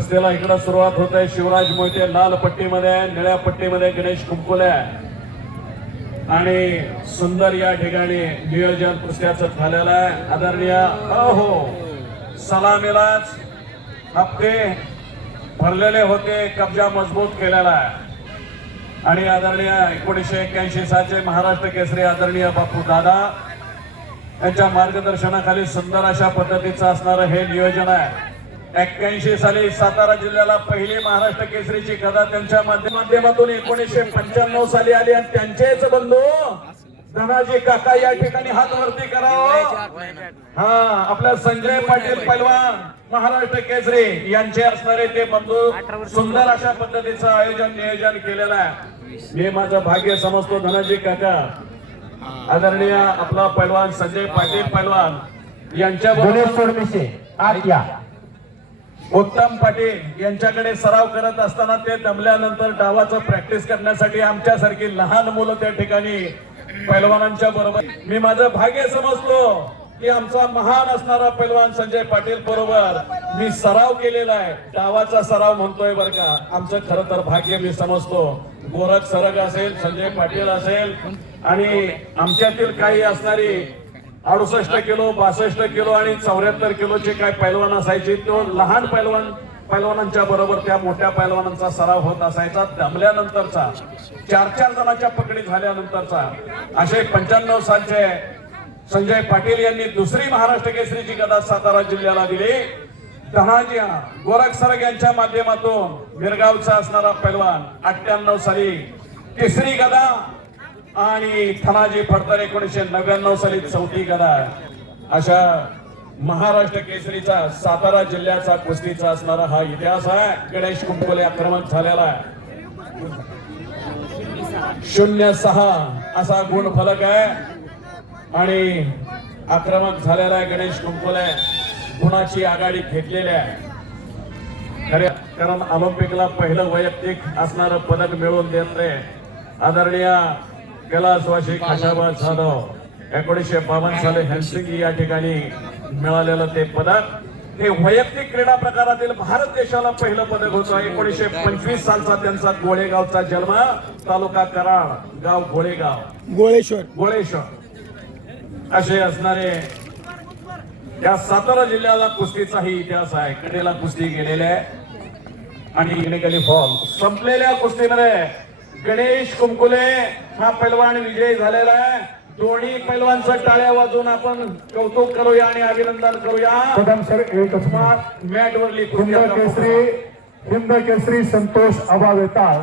कुस्तीला इकडं सुरुवात होत आहे. शिवराज मोहिते लाल पट्टीमध्ये निळ्या पट्टीमध्ये गणेश कुंकुले आणि सुंदर या ठिकाणी नियोजन कुस्त्याचं झालेलं आहे. आदरणीय अहो सलामीलाच हप्ते भरलेले होते कब्जा मजबूत केलेला आहे. आणि आदरणीय एकोणीसशे एक्क्याऐंशी सालचे महाराष्ट्र केसरी आदरणीय बापू दादा यांच्या मार्गदर्शनाखाली सुंदर अशा पद्धतीचं असणारं हे नियोजन आहे. एक्क्याऐंशी साली सातारा जिल्ह्याला पहिली महाराष्ट्र केसरीची कथा त्यांच्या माध्यमातून एकोणीसशे पंच्याण्णव साली आली आणि त्यांचेच बंधू धनाजी काका या ठिकाणी हात वरती करावा हो. हा. आपल्या संजय पाटील पैलवान महाराष्ट्र केसरी यांचे असणारे ते बंधू सुंदर अशा पद्धतीचं आयोजन नियोजन केलेलं आहे. मी माझं भाग्य समजतो धनाजी काका. आदरणीय आपला पैलवान संजय पाटील पैलवान यांच्या गणेश सोडमिशे आत या उत्तम पाटील यांच्याकडे सराव करत असताना ते दमल्यानंतर डावाचं प्रॅक्टिस करण्यासाठी आमच्यासारखी लहान मुलं त्या ठिकाणी पैलवानांच्या बरोबर मी माझं भाग्य समजतो की आमचा महान असणारा पैलवान संजय पाटील बरोबर मी सराव केलेला आहे. डावाचा सराव म्हणतोय बरं का. आमचं खरं तर भाग्य मी समजतो. गोरख सरग असेल संजय पाटील असेल आणि आमच्यातील काही असणारी अडुसष्ट किलो बासष्ट किलो आणि चौऱ्याहत्तर किलोचे काय पैलवान असायचे? तो लहान पैलवान पैलवानांच्या बरोबर त्या मोठ्या पैलवानांचा सराव होत असायचा दमल्यानंतरचा चार चार जणांच्या पकडी झाल्यानंतरचा. असे पंच्याण्णव सालचे संजय पाटील यांनी दुसरी महाराष्ट्र केसरीची गदा सातारा जिल्ह्याला दिली. धनाजी गोरख सरग यांच्या माध्यमातून मिरगावचा असणारा पैलवान अठ्ठ्याण्णव साली तिसरी गदा आणि थनाजी फडतर एकोणीशे नव्याण्णव साली चौथी गदा अशा महाराष्ट्र केसरीचा सातारा जिल्ह्याचा कुस्तीचा असणारा हा इतिहास आहे. गणेश कुंकोले आक्रमक झालेला आहे. शून्य सहा असा गुण फलक आहे. आणि आक्रमक झालेला आहे गणेश कुंकोले गुणाची आघाडी घेतलेली आहे. खरे कारण ऑलिम्पिकला पहिलं वैयक्तिक असणारं पदक मिळवून देणारे आदरणीय कैलासवासी खाशाबा जाधव एकोणीसशे बावन्न साली हेल्सिंगी या ठिकाणी मिळालेलं ते पदक. हे वैयक्तिक क्रीडा प्रकारातील भारत देशाला पहिलं पदक होतं. एकोणीसशे पंचवीस सालचा त्यांचा गोळेगावचा जन्म. तालुका कराड गाव गोळेगाव. गोळेश्वर. गोळेश्वर. असे असणारे या सातारा जिल्ह्याला कुस्तीचाही इतिहास आहे. कडेला कुस्ती गेलेले आहे. आणि इकडे फॉल. संपलेल्या कुस्तीमध्ये गणेश कुंकुले हा पैलवान विजयी झालेला आहे. दोन्ही पैलवानचं टाळ्या वाजून आपण कौतुक करूया आणि अभिनंदन करूया. कदम सर मार मॅट वरली हिंद केसरी हिंद केसरी संतोष वेताळ